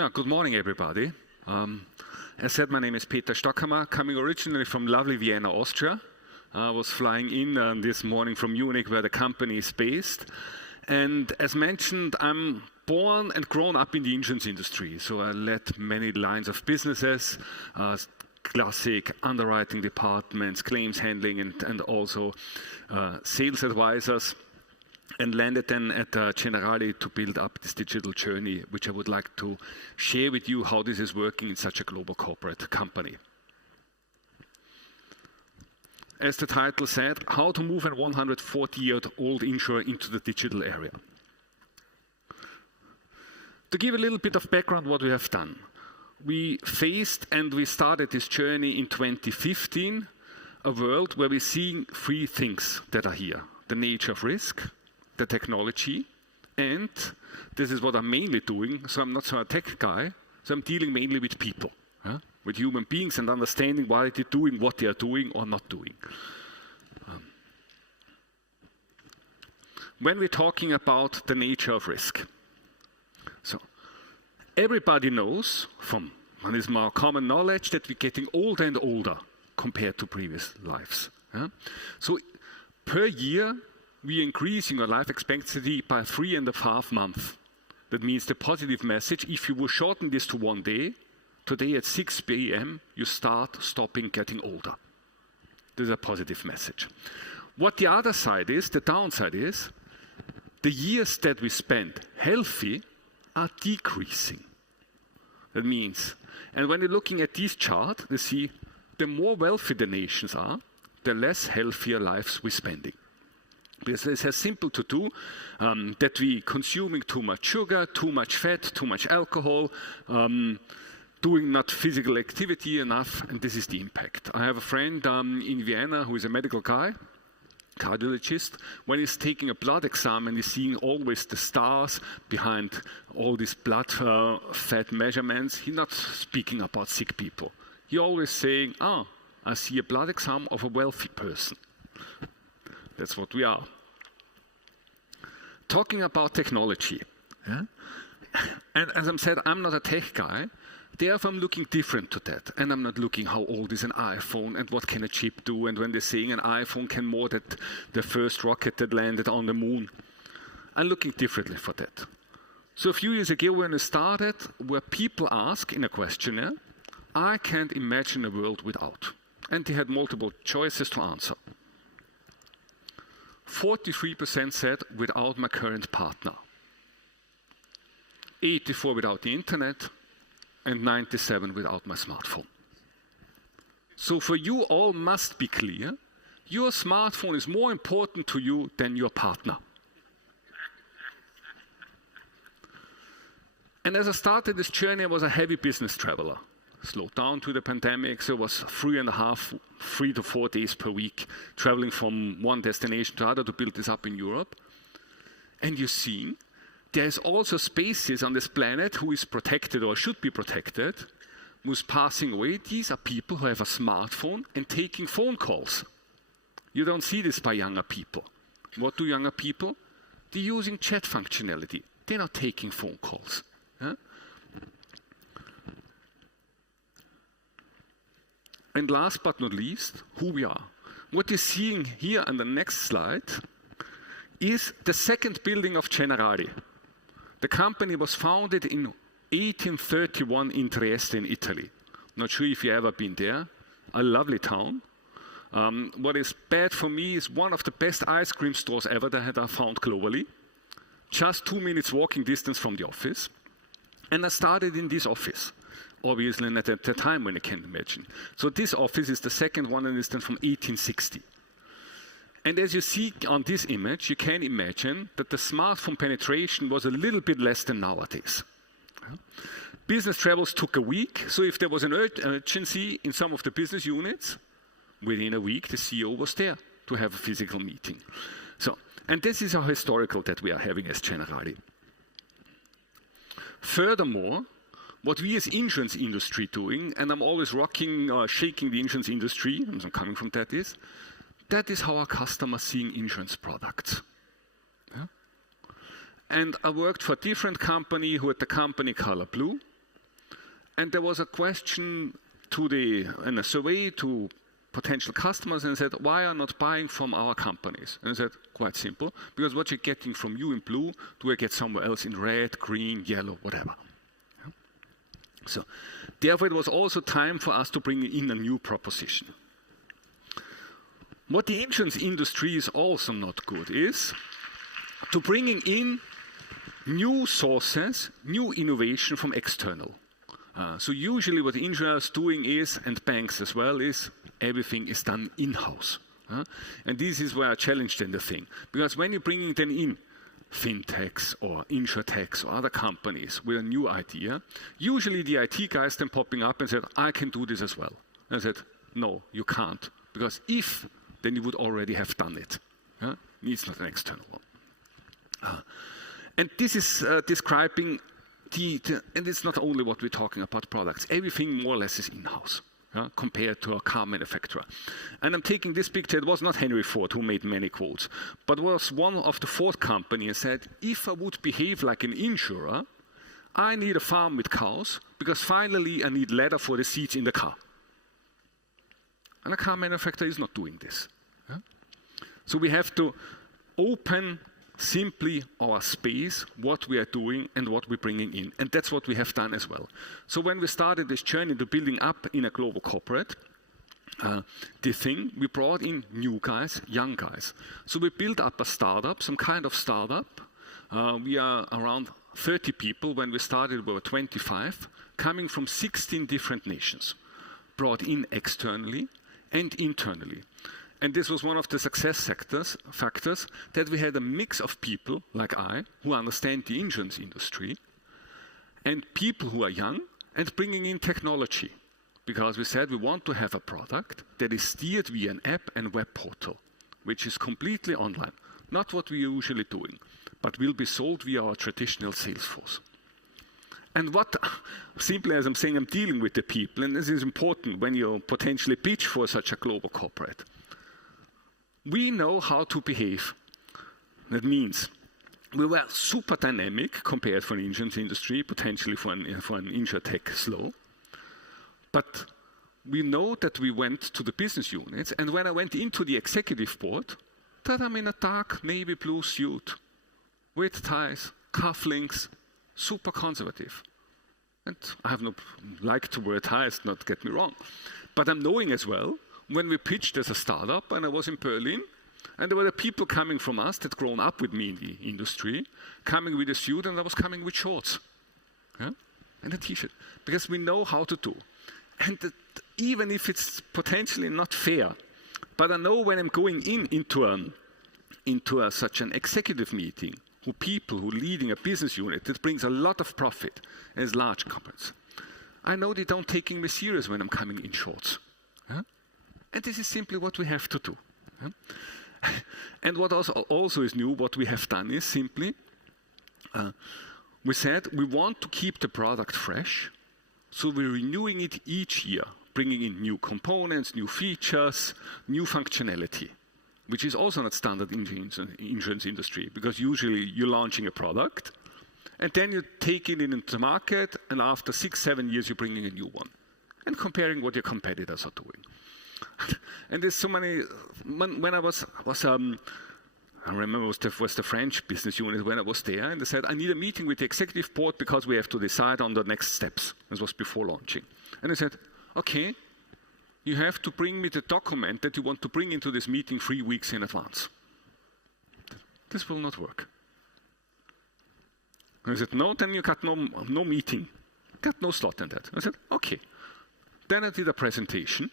Yeah, good morning, everybody. As said, my name is Peter Stockhammer, coming originally from lovely Vienna, Austria. I was flying in this morning from Munich, where the company is based. And as mentioned, I'm born and grown up in the insurance industry. So I led many lines of businesses, classic underwriting departments, claims handling, and also sales advisors. And landed then at Generali to build up this digital journey, which I would like to share with you how this is working in such a global corporate company. As the title said, how to move a 140-year-old insurer into the digital area. To give a little bit of background what we have done. We faced and we started this journey in 2015, a world where we're seeing three things that are here. The nature of risk, the technology, and this is what I'm mainly doing. So I'm not so a tech guy, so I'm dealing mainly with people, with human beings and understanding why they're doing what they are doing or not doing. When we're talking about the nature of risk, so everybody knows from what is more common knowledge that we're getting older and older compared to previous lives. So per year, we are increasing our life expectancy by 3.5 months. That means the positive message, if you will shorten this to 1 day, today at 6 p.m., you stopping getting older. This is a positive message. What the other side is, the downside is, the years that we spend healthy are decreasing. That means, and when you're looking at this chart, you see the more wealthy the nations are, the less healthier lives we're spending. Because it's as simple to do that we consuming too much sugar, too much fat, too much alcohol, doing not physical activity enough, and this is the impact. I have a friend in Vienna who is a medical guy, cardiologist. When he's taking a blood exam and he's seeing always the stars behind all these blood fat measurements, he's not speaking about sick people. He's always saying, I see a blood exam of a wealthy person. That's what we are. Talking about technology. And as I said, I'm not a tech guy. Therefore, I'm looking different to that. And I'm not looking how old is an iPhone and what can a chip do. And when they're saying an iPhone can more than the first rocket that landed on the moon. I'm looking differently for that. So a few years ago when I started, where people ask in a questionnaire, I can't imagine a world without. And they had multiple choices to answer. 43% said without my current partner, 84% without the internet, and 97% without my smartphone. So for you all must be clear, your smartphone is more important to you than your partner. And as I started this journey, I was a heavy business traveler. Slowed down to the pandemic, so it was 3 to 4 days per week, traveling from one destination to other to build this up in Europe. And you see, there is also species on this planet who is protected or should be protected, who's passing away. These are people who have a smartphone and taking phone calls. You don't see this by younger people. What do younger people? They're using chat functionality. They're not taking phone calls. And last but not least, who we are. What you're seeing here on the next slide is the second building of Generali. The company was founded in 1831 in Trieste in Italy. Not sure if you've ever been there. A lovely town. What is bad for me is one of the best ice cream stores ever that I found globally. Just 2 minutes walking distance from the office. And I started in this office. Obviously not at the time when you can imagine. So this office is the second one and it's then from 1860. And as you see on this image, you can imagine that the smartphone penetration was a little bit less than nowadays. Business travels took a week, so if there was an urgency in some of the business units, within a week the CEO was there to have a physical meeting. So, and this is how historical that we are having as Generali. Furthermore, what we as insurance industry doing, and I'm always shaking the insurance industry, and I'm coming from that is how our customers seeing insurance products. And I worked for a different company who had the company color blue, And there was a question in a survey to potential customers, and said, why are you not buying from our companies? And I said, quite simple, because what you're getting from you in blue, do I get somewhere else in red, green, yellow, whatever. Yeah. So, therefore it was also time for us to bring in a new proposition. What the insurance industry is also not good is to bringing in new sources, new innovation from external. So usually what insurers doing is, and banks as well, is everything is done in-house. And this is where I challenged in the thing. Because when you're bringing them in, FinTechs or InsurTechs or other companies with a new idea, usually the IT guys then popping up and said, I can do this as well. And I said, no, you can't. Because if, then you would already have done it. It's not an external one. And this is describing and it's not only what we're talking about products. Everything more or less is in-house compared to a car manufacturer. And I'm taking this picture. It was not Henry Ford who made many quotes, but was one of the Ford company and said, if I would behave like an insurer, I need a farm with cows because finally I need leather for the seats in the car. And a car manufacturer is not doing this. So we have to open simply our space, what we are doing and what we're bringing in. And that's what we have done as well. So when we started this journey to building up in a global corporate, we brought in new guys, young guys. So we built up a startup, some kind of startup. We are around 30 people. When we started, we were 25, coming from 16 different nations, brought in externally and internally. And this was one of the success factors that we had a mix of people like I, who understand the insurance industry, and people who are young and bringing in technology. Because we said we want to have a product that is steered via an app and web portal, which is completely online. Not what we're usually doing, but will be sold via our traditional sales force. And what, simply as I'm saying, I'm dealing with the people, and this is important when you potentially pitch for such a global corporate. We know how to behave. That means we were super dynamic compared for an insurance industry, potentially for an InsurTech slow. But we know that we went to the business units, and when I went into the executive board, that I'm in a dark navy blue suit, with ties, cufflinks, super conservative. And I have no like to wear ties, not get me wrong. But I'm knowing as well, when we pitched as a startup, and I was in Berlin, and there were the people coming from us that grown up with me in the industry, coming with a suit, and I was coming with shorts, and a t-shirt, because we know how to do. And even if it's potentially not fair, but I know when I'm going into such an executive meeting, who leading a business unit that brings a lot of profit as large companies, I know they don't taking me serious when I'm coming in shorts. And this is simply what we have to do. And what also is new, what we have done is simply, we said we want to keep the product fresh, so we're renewing it each year, bringing in new components, new features, new functionality, which is also not standard in the insurance industry, because usually you're launching a product, and then you take it into the market, and after 6-7 years you're bringing a new one, and comparing what your competitors are doing. And there's so many. When I was I remember it was the French business unit when I was there, and they said, I need a meeting with the executive board because we have to decide on the next steps. This was before launching. And I said, okay, you have to bring me the document that you want to bring into this meeting 3 weeks in advance. This will not work. And I said, no, then you got no meeting. Got no slot in that. I said, okay. Then I did a presentation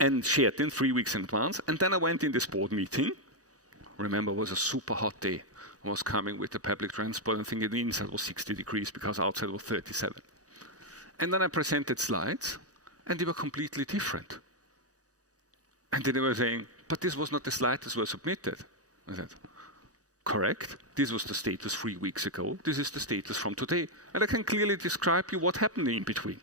and shared in 3 weeks in advance. And then I went in this board meeting. Remember, it was a super hot day. I was coming with the public transport and thinking the inside was 60 degrees because outside was 37. And then I presented slides, and they were completely different. And then they were saying, but this was not the slide that was submitted. I said, correct. This was the status 3 weeks ago. This is the status from today. And I can clearly describe you what happened in between.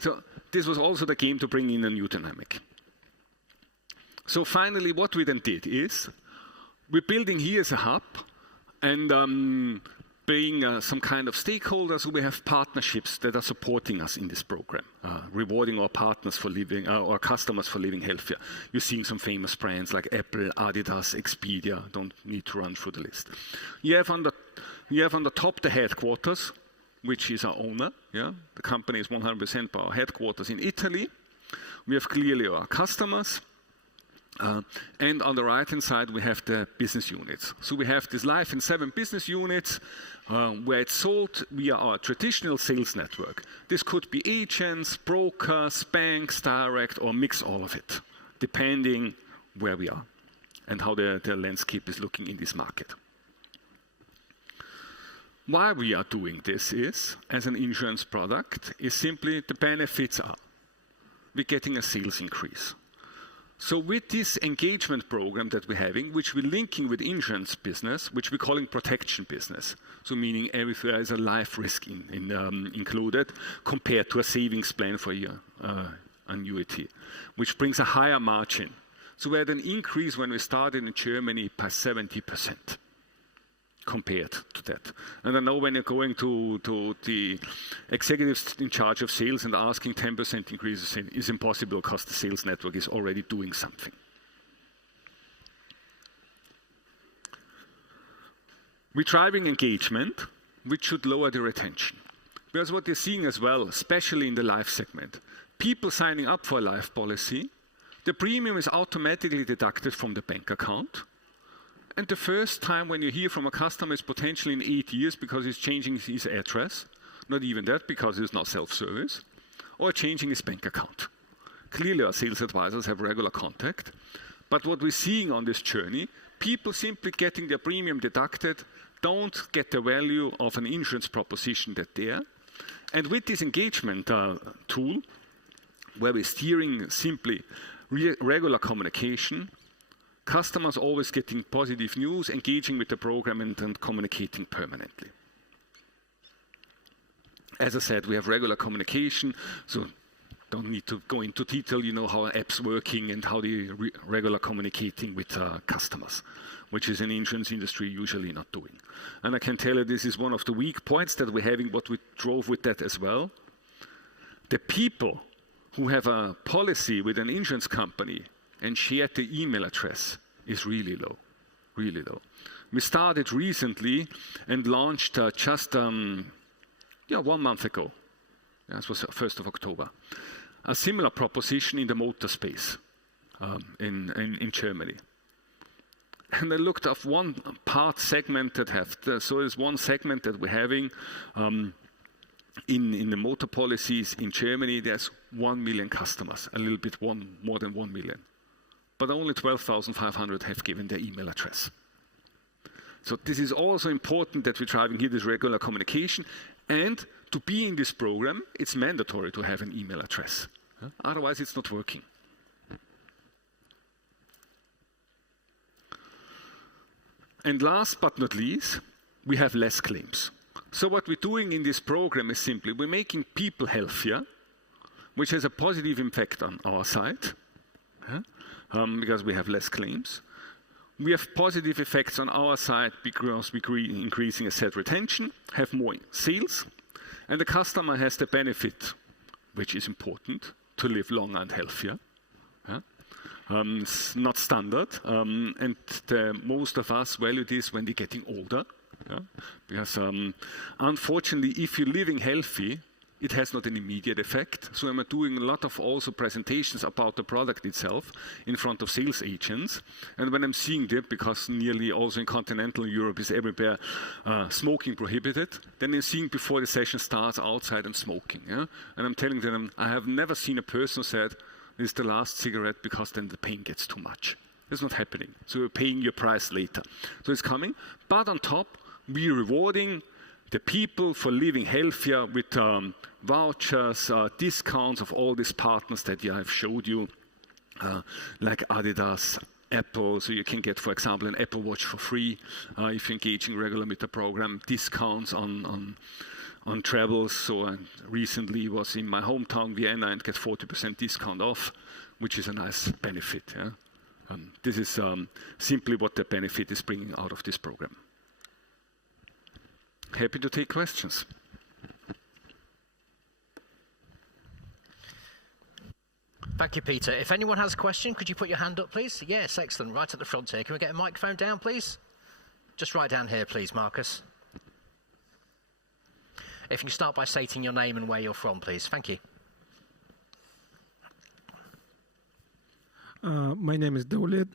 So this was also the game to bring in a new dynamic. So finally, what we then did is, we're building here as a hub, and being some kind of stakeholders. We have partnerships that are supporting us in this program, rewarding our partners for living, our customers for living healthier. You're seeing some famous brands like Apple, Adidas, Expedia. Don't need to run through the list. You have on the top the headquarters, which is our owner. Yeah? The company is 100% by our headquarters in Italy. We have clearly our customers. And on the right-hand side, we have the business units. So we have this life in 7 business units where it's sold via our traditional sales network. This could be agents, brokers, banks, direct, or mix all of it, depending where we are and how the landscape is looking in this market. Why we are doing this is, as an insurance product, is simply the benefits are we're getting a sales increase. So with this engagement program that we're having, which we're linking with insurance business, which we're calling protection business, so meaning there is a life risk included compared to a savings plan for your annuity, which brings a higher margin. So we had an increase when we started in Germany by 70%. Compared to that. And I know when you're going to the executives in charge of sales and asking 10% increases is impossible because the sales network is already doing something. We're driving engagement, which should lower the retention. Because what you're seeing as well, especially in the life segment, people signing up for a life policy, the premium is automatically deducted from the bank account. And the first time when you hear from a customer is potentially in 8 years because he's changing his address, not even that because it's not self-service, or changing his bank account. Clearly our sales advisors have regular contact, but what we're seeing on this journey, people simply getting their premium deducted, don't get the value of an insurance proposition that there. And with this engagement tool, where we're steering simply regular communication, customers always getting positive news, engaging with the program and communicating permanently. As I said, we have regular communication, so don't need to go into detail. You know how our app's working and how they regular communicating with customers, which is an insurance industry usually not doing. And I can tell you this is one of the weak points that we're having, what we drove with that as well. The people who have a policy with an insurance company and shared the email address is really low, really low. We started recently and launched just 1 month ago. This was 1st of October. A similar proposition in the motor space in Germany. And I looked at one part segment that so there's one segment that we're having in the motor policies in Germany. There's 1 million customers, a little bit more than 1 million. But only 12,500 have given their email address. So this is also important that we're driving here this regular communication. And to be in this program, it's mandatory to have an email address. Otherwise, it's not working. And last but not least, we have less claims. So what we're doing in this program is simply we're making people healthier, which has a positive impact on our side. Because we have less claims. We have positive effects on our side because we're increasing asset retention, have more sales, and the customer has the benefit, which is important, to live longer and healthier. It's not standard, and most of us value this when they're getting older. Because unfortunately, if you're living healthy, it has not an immediate effect. So I'm doing a lot of also presentations about the product itself in front of sales agents. And when I'm seeing that, because nearly also in continental Europe is everywhere smoking prohibited, then I'm seeing before the session starts outside and smoking. Yeah? And I'm telling them, I have never seen a person said, this is the last cigarette because then the pain gets too much. It's not happening. So you're paying your price later. So it's coming. But on top, we're rewarding the people for living healthier with vouchers, discounts of all these partners that I've showed you, like Adidas, Apple. So you can get, for example, an Apple Watch for free if you're engaging regularly with the program. Discounts on travels. So I recently was in my hometown, Vienna, and get 40% discount off, which is a nice benefit. Yeah? This is simply what the benefit is bringing out of this program. happy to take questions. Thank you, Peter. If anyone has a question, could you put your hand up, please? Yes, excellent. Right at the front here. Can we get a microphone down, please? Just right down here, please, Marcus. If you can start by stating your name and where you're from, please. Thank you. My name is Dauled.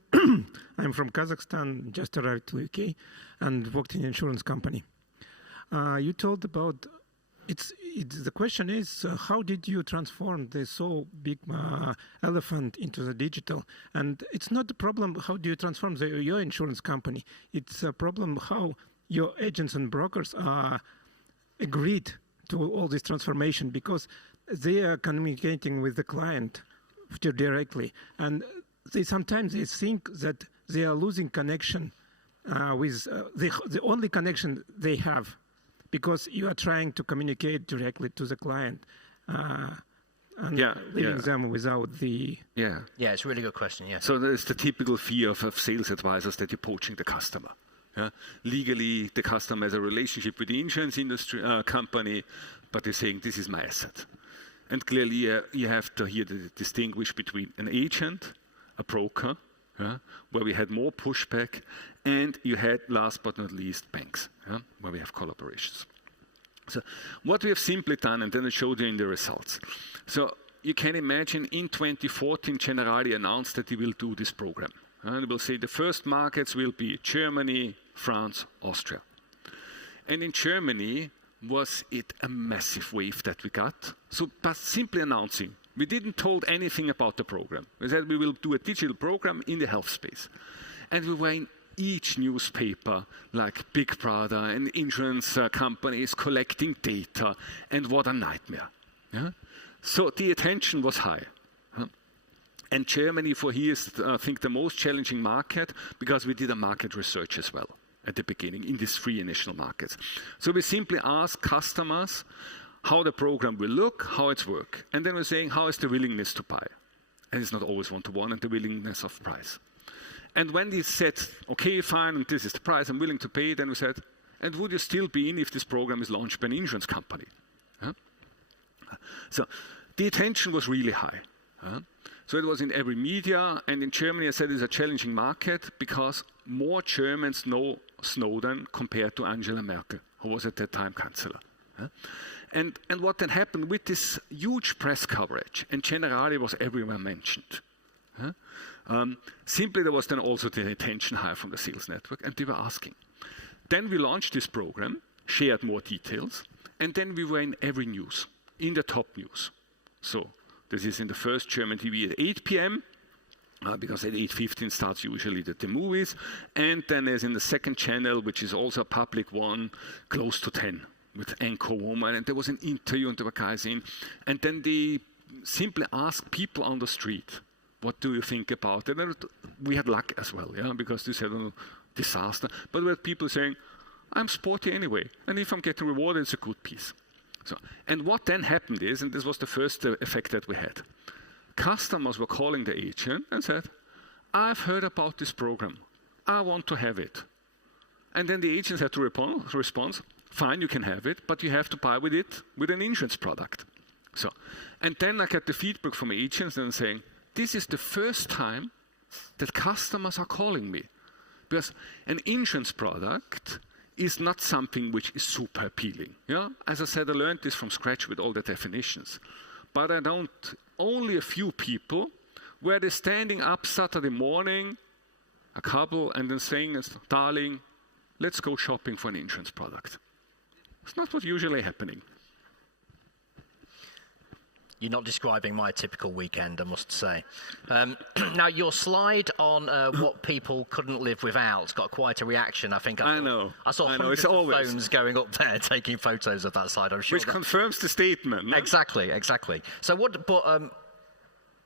I'm from Kazakhstan, just arrived to UK and worked in an insurance company. You told about, the question is, how did you transform the so big elephant into the digital? And it's not the problem, how do you transform your insurance company? It's a problem how your agents and brokers are agreed to all this transformation, because they are communicating with the client directly, and sometimes they think that they are losing connection with the only connection they have, because you are trying to communicate directly to the client and leaving them without the... Yeah, it's a really good question, yeah. So there's the typical fear of sales advisors that you're poaching the customer. Yeah? Legally, the customer has a relationship with the insurance industry company, but they're saying, this is my asset. And clearly, you have to here distinguish between an agent, a broker, where we had more pushback, and you had, last but not least, banks, where we have collaborations. So what we have simply done, and then I showed you in the results. So you can imagine in 2014, Generali announced that they will do this program. And we'll say the first markets will be Germany, France, Austria. And in Germany, was it a massive wave that we got? So by simply announcing, we didn't told anything about the program. We said we will do a digital program in the health space. And we were in each newspaper, like Big Brother and insurance companies collecting data, and what a nightmare. Yeah? So the attention was high. And Germany for here is, I think, the most challenging market, because we did a market research as well at the beginning in these 3 initial markets. So we simply ask customers how the program will look, how it's work. And then we're saying, how is the willingness to buy? And it's not always one-to-one, and the willingness of price. And when they said, okay, fine, and this is the price I'm willing to pay, then we said, and would you still be in if this program is launched by an insurance company? So the attention was really high. So it was in every media, and in Germany, I said, it's a challenging market because more Germans know Snowden compared to Angela Merkel, who was at that time Chancellor. And what then happened with this huge press coverage, and Generali was everywhere mentioned. Simply there was then also the attention high from the sales network, and they were asking. Then we launched this program, shared more details, and then we were in every news, in the top news. So this is in the first German TV at 8 p.m., because at 8:15 starts usually the movies. And then there's in the second channel, which is also a public one, close to 10, with Anchor Woman. And there was an interview, and there were guys in. And then they simply asked people on the street, what do you think about it? And we had luck as well, because they said, oh, disaster. But we had people saying, I'm sporty anyway, and if I'm getting rewarded, it's a good piece. So, and what then happened is, and this was the first effect that we had, customers were calling the agent and said, I've heard about this program. I want to have it. And then the agents had to respond, fine, you can have it, but you have to buy with it with an insurance product. So, and then I get the feedback from agents and saying, this is the first time that customers are calling me. Because an insurance product is not something which is super appealing. As I said, I learned this from scratch with all the definitions. But I don't, only a few people, where they're standing up Saturday morning, a couple, and then saying, darling, let's go shopping for an insurance product. It's not what's usually happening. You're not describing my typical weekend, I must say. Now, your slide on what people couldn't live without got quite a reaction. I think I saw hundreds of phones going up there taking photos of that slide. I'm sure which confirms the statement. No? Exactly. So that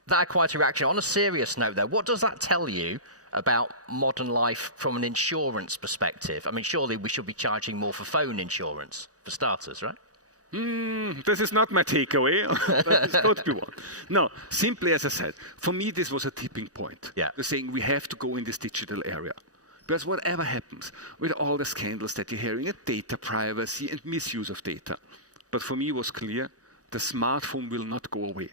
had quite a reaction. On a serious note, though, what does that tell you about modern life from an insurance perspective? I mean, surely we should be charging more for phone insurance, for starters, right? This is not my takeaway, but it's got to be one. No, simply as I said, for me this was a tipping point. Yeah. They're saying we have to go in this digital area. Because whatever happens with all the scandals that you're hearing, data privacy and misuse of data. But for me it was clear, the smartphone will not go away.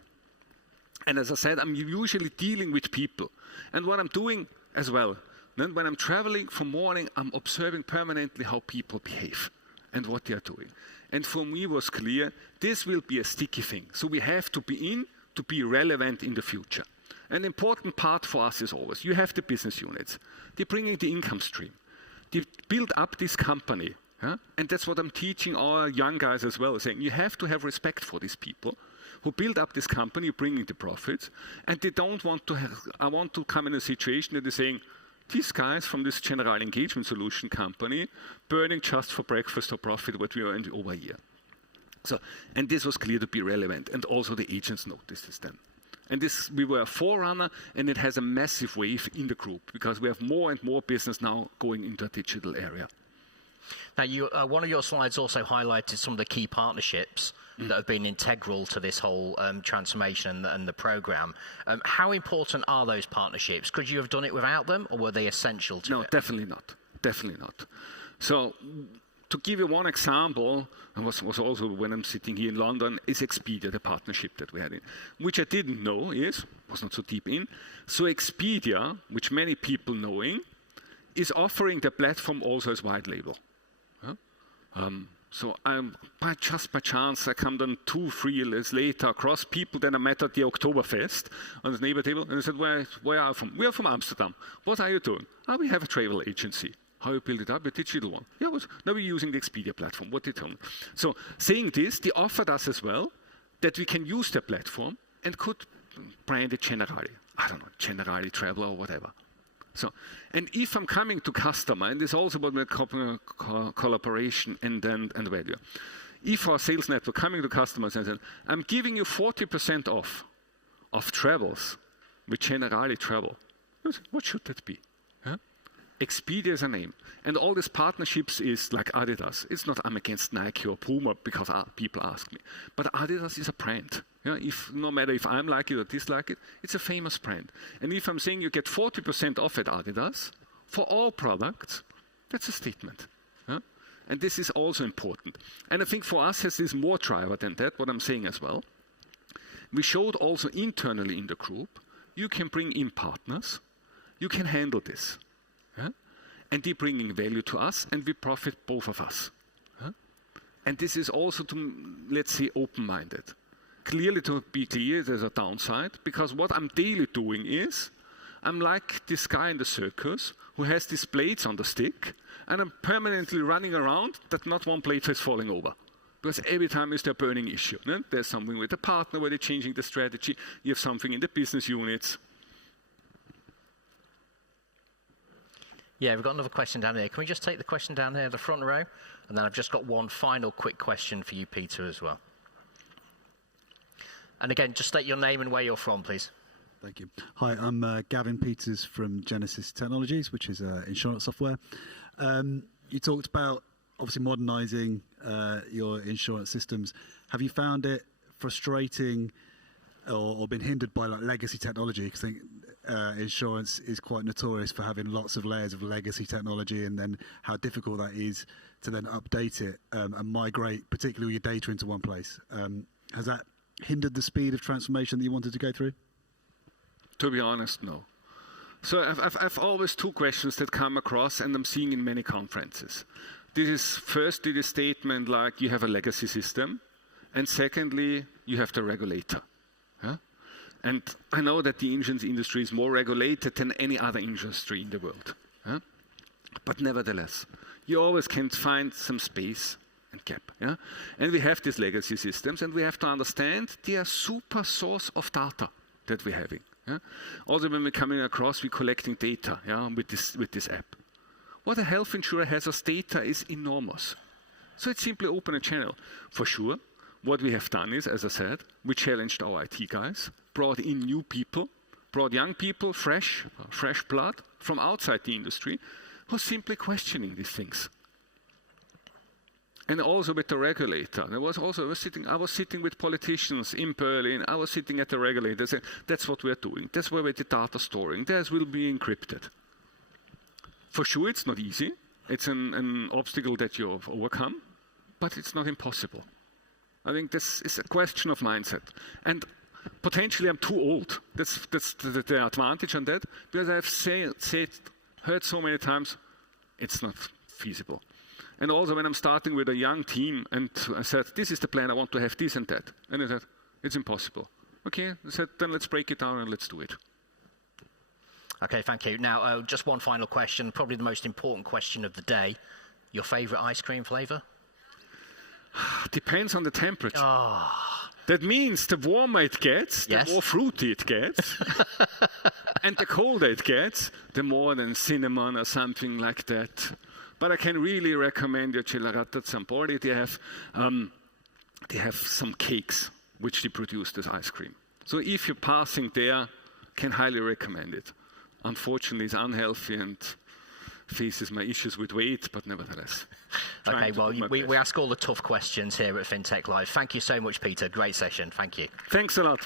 And as I said, I'm usually dealing with people. And what I'm doing as well, then when I'm traveling from morning, I'm observing permanently how people behave and what they are doing. And for me it was clear, this will be a sticky thing. So we have to be in to be relevant in the future. An important part for us is always, you have the business units. They're bringing the income stream. They build up this company. And that's what I'm teaching our young guys as well, saying you have to have respect for these people who build up this company, bringing the profits, and they don't want to have, I want to come in a situation that they're saying, these guys from this Generali Engagement Solution company, burning just for breakfast or profit what we earned over a year. So, and this was clear to be relevant, and also the agents noticed this then. And this, we were a forerunner, and it has a massive wave in the group, because we have more and more business now going into a digital area. Now, one of your slides also highlighted some of the key partnerships that have been integral to this whole transformation and the program. How important are those partnerships? Could you have done it without them, or were they essential to it? No, definitely not. Definitely not. So, to give you one example, and was also when I'm sitting here in London, is Expedia, the partnership that we had in, which I didn't know was not so deep in. So Expedia, which many people knowing, is offering the platform also as white label. So just by chance, I come then 2-3 years later across people that I met at the Oktoberfest on the neighbor table, and I said, where are you from? We are from Amsterdam. What are you doing? Oh, we have a travel agency. How you build it up? A digital one. Yeah, now we're using the Expedia platform. What did you tell me? So saying this, they offered us as well that we can use their platform and could brand it Generali. I don't know, Generali Traveler or whatever. So, and if I'm coming to customer, and it's also about the collaboration and value. If our sales network coming to customers and saying, I'm giving you 40% off of travels with Generali Travel, what should that be? Expedia is a name. And all these partnerships is like Adidas. It's not I'm against Nike or Puma because people ask me. But Adidas is a brand. No matter if I'm like it or dislike it, it's a famous brand. And if I'm saying you get 40% off at Adidas for all products, that's a statement. And this is also important. And I think for us, this is more driver than that, what I'm saying as well. We showed also internally in the group, you can bring in partners, you can handle this. And they're bringing value to us, and we profit both of us. And this is also to, let's say, open-minded. Clearly, to be clear, there's a downside, because what I'm daily doing is, I'm like this guy in the circus who has these blades on the stick, and I'm permanently running around that not one blade is falling over. Because every time is a burning issue. There's something with the partner where they're changing the strategy, you have something in the business units. Yeah, we've got another question down here. Can we just take the question down there, the front row? And then I've just got one final quick question for you, Peter, as well. And again, just state your name and where you're from, please. Thank you. Hi, I'm Gavin Peters from Genesis Technologies, which is insurance software. You talked about, obviously, modernising your insurance systems. Have you found it frustrating or been hindered by like legacy technology? Because I think insurance is quite notorious for having lots of layers of legacy technology, and then how difficult that is to then update it and migrate, particularly your data, into one place. Has that hindered the speed of transformation that you wanted to go through? To be honest, no. So I've always two questions that come across, and I'm seeing in many conferences. This is firstly the statement like you have a legacy system, and secondly, you have the regulator. And I know that the insurance industry is more regulated than any other industry in the world. But nevertheless, you always can find some space and gap. And we have these legacy systems, and we have to understand they are super source of data that we're having. Also, when we're coming across, we're collecting data with this app. What a health insurer has as data is enormous. So it's simply open a channel. For sure, what we have done is, as I said, we challenged our IT guys, brought in new people, brought young people, fresh blood from outside the industry, who are simply questioning these things. And also with the regulator. I was sitting with politicians in Berlin. I was sitting at the regulator saying, that's what we're doing. That's where the data storing. That will be encrypted. For sure, it's not easy. It's an obstacle that you overcome, but it's not impossible. I think this is a question of mindset. And potentially I'm too old. That's the advantage on that, because I've heard so many times, it's not feasible. And also when I'm starting with a young team and I said, this is the plan, I want to have this and that. And they said, it's impossible. Okay, I said, then let's break it down and let's do it. Okay, thank you. Now, just one final question, probably the most important question of the day. Your favorite ice cream flavor? Depends on the temperature. Oh. That means the warmer it gets, yes. the more fruity it gets. And the colder it gets, the more than cinnamon or something like that. But I can really recommend your Gelato Zampoli. They have some cakes which they produce this ice cream. So if you're passing there, can highly recommend it. Unfortunately, it's unhealthy and faces my issues with weight, but nevertheless. Okay, well, we ask all the tough questions here at FinTech Live. Thank you so much, Peter. Great session. Thank you. Thanks a lot.